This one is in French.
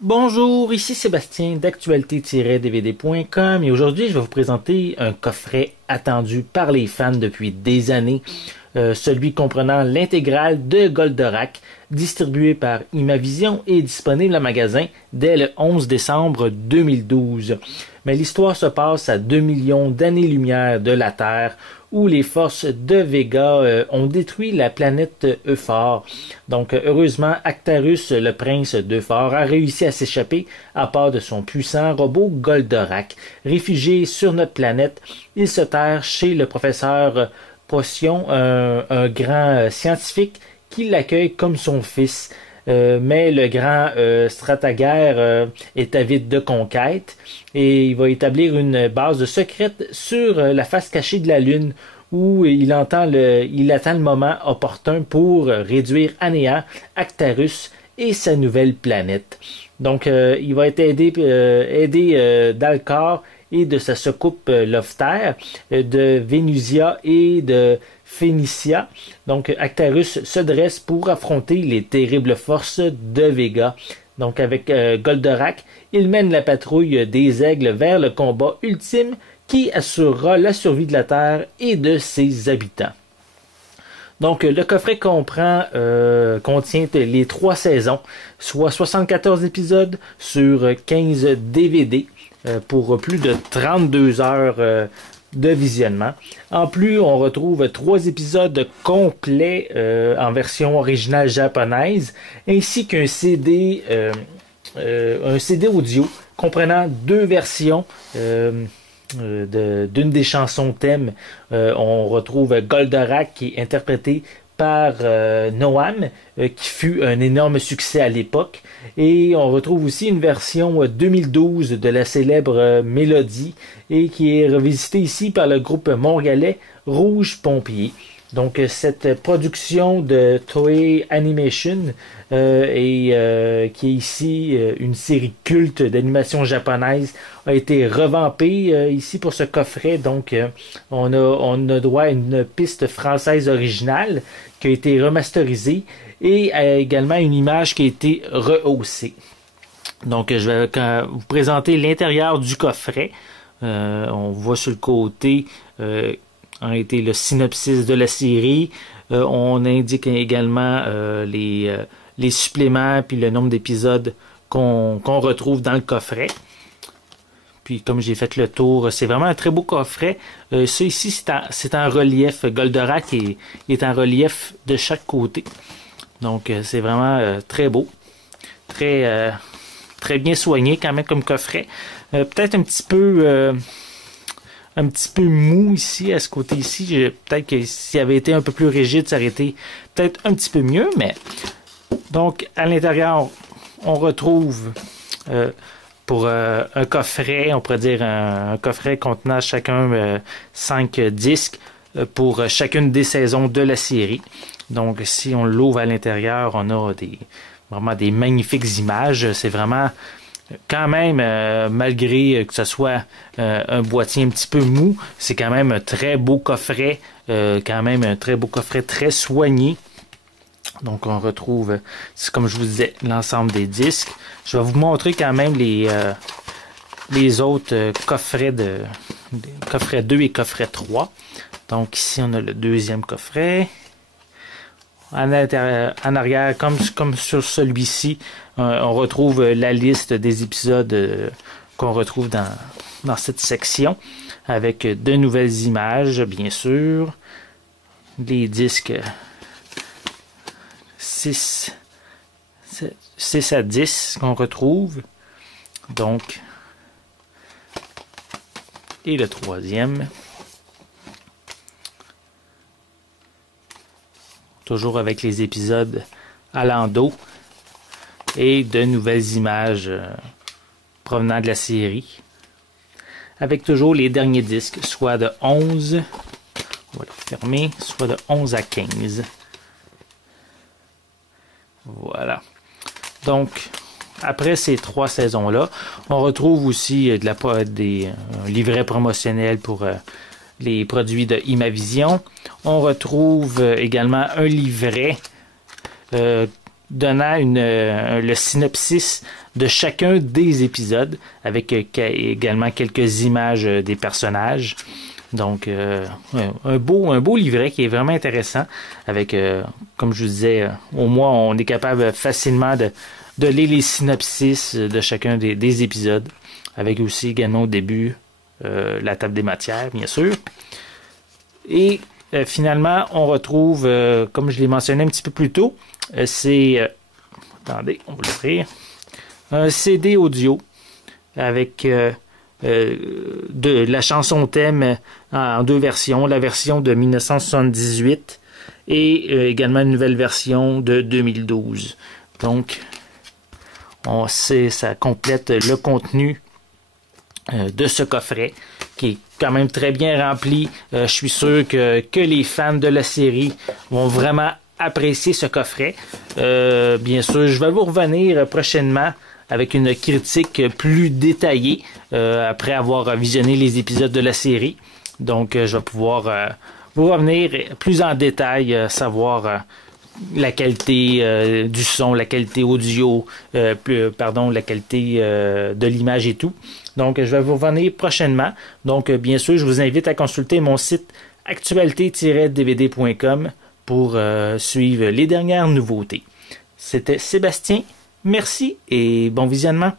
Bonjour, ici Sébastien d'actualité-dvd.com et aujourd'hui je vais vous présenter un coffret attendu par les fans depuis des années, celui comprenant l'intégrale de Goldorak, distribué par Imavision et disponible en magasin dès le 11 décembre 2012. Mais l'histoire se passe à 2 millions d'années-lumière de la Terre, où les forces de Vega ont détruit la planète Euphor. Donc, heureusement, Actarus, le prince d'Euphor, a réussi à s'échapper à part de son puissant robot Goldorak. Réfugié sur notre planète, il se terre chez le professeur Procyon, un grand scientifique qui l'accueille comme son fils. Mais le grand stratagaire est avide de conquête et il va établir une base secrète sur la face cachée de la Lune où il attend le moment opportun pour réduire à néant Actarus et sa nouvelle planète. Donc il va être aidé d'Alcor et de sa soucoupe Lofter, de Vénusia et de Phénicia. Donc Actarus se dresse pour affronter les terribles forces de Vega. Donc avec Goldorak, il mène la patrouille des aigles vers le combat ultime qui assurera la survie de la Terre et de ses habitants. Donc le coffret contient les 3 saisons, soit 74 épisodes sur 15 DVD pour plus de 32 heures de visionnement. En plus, on retrouve 3 épisodes complets en version originale japonaise, ainsi qu'un CD audio comprenant 2 versions d'une des chansons thèmes. On retrouve Goldorak qui est interprété par Noam, qui fut un énorme succès à l'époque. Et on retrouve aussi une version 2012 de la célèbre mélodie et qui est revisitée ici par le groupe montréalais Rouge Pompier. Donc cette production de Toei Animation qui est ici une série culte d'animation japonaise a été revampée ici pour ce coffret. Donc on a droit à une piste française originale qui a été remasterisée et également une image qui a été rehaussée. Donc je vais vous présenter l'intérieur du coffret. On voit sur le côté a été le synopsis de la série. On indique également les suppléments puis le nombre d'épisodes qu'on retrouve dans le coffret. Puis comme j'ai fait le tour, c'est vraiment un très beau coffret. Ça ici, c'est en relief. Goldorak est en relief de chaque côté. Donc c'est vraiment très beau. Très bien soigné quand même comme coffret. Peut-être un petit peu mou ici, à ce côté ici. Peut-être que s'il avait été un peu plus rigide, ça aurait été peut-être un petit peu mieux, mais donc à l'intérieur, on retrouve pour un coffret, on pourrait dire un coffret contenant chacun 5 disques pour chacune des saisons de la série. Donc si on l'ouvre à l'intérieur, on a vraiment des magnifiques images. C'est vraiment quand même, malgré que ce soit un boîtier un petit peu mou, c'est quand même un très beau coffret, très soigné. Donc on retrouve, c'est comme je vous disais, l'ensemble des disques. Je vais vous montrer quand même les autres coffrets coffret 2 et coffret 3. Donc ici on a le deuxième coffret. En arrière, comme sur celui-ci, on retrouve la liste des épisodes qu'on retrouve dans cette section, avec de nouvelles images, bien sûr, les disques 6 à 10 qu'on retrouve, donc, et le troisième. Toujours avec les épisodes à l'endo et de nouvelles images provenant de la série. Avec toujours les derniers disques, soit de 11, on va le fermer, soit de 11 à 15. Voilà. Donc, après ces 3 saisons-là, on retrouve aussi des livrets promotionnels pour les produits de Imavision. On retrouve également un livret donnant le synopsis de chacun des épisodes, avec également quelques images des personnages. Donc, un beau livret qui est vraiment intéressant, avec, comme je vous disais, au moins on est capable facilement de lire les synopsis de chacun des épisodes, avec aussi également au début la table des matières, bien sûr. Et finalement, on retrouve, comme je l'ai mentionné un petit peu plus tôt, attendez, on va l'ouvrir, un CD audio avec de la chanson thème en deux versions, la version de 1978 et également une nouvelle version de 2012. Donc, ça complète le contenu de ce coffret qui est quand même très bien rempli. Je suis sûr que les fans de la série vont vraiment apprécier ce coffret. Bien sûr, je vais vous revenir prochainement avec une critique plus détaillée après avoir visionné les épisodes de la série. Donc, je vais pouvoir vous revenir plus en détail, savoir la qualité du son, la qualité audio, la qualité de l'image et tout. Donc, je vais vous revenir prochainement. Donc, bien sûr, je vous invite à consulter mon site actualité-dvd.com pour suivre les dernières nouveautés. C'était Sébastien. Merci et bon visionnement.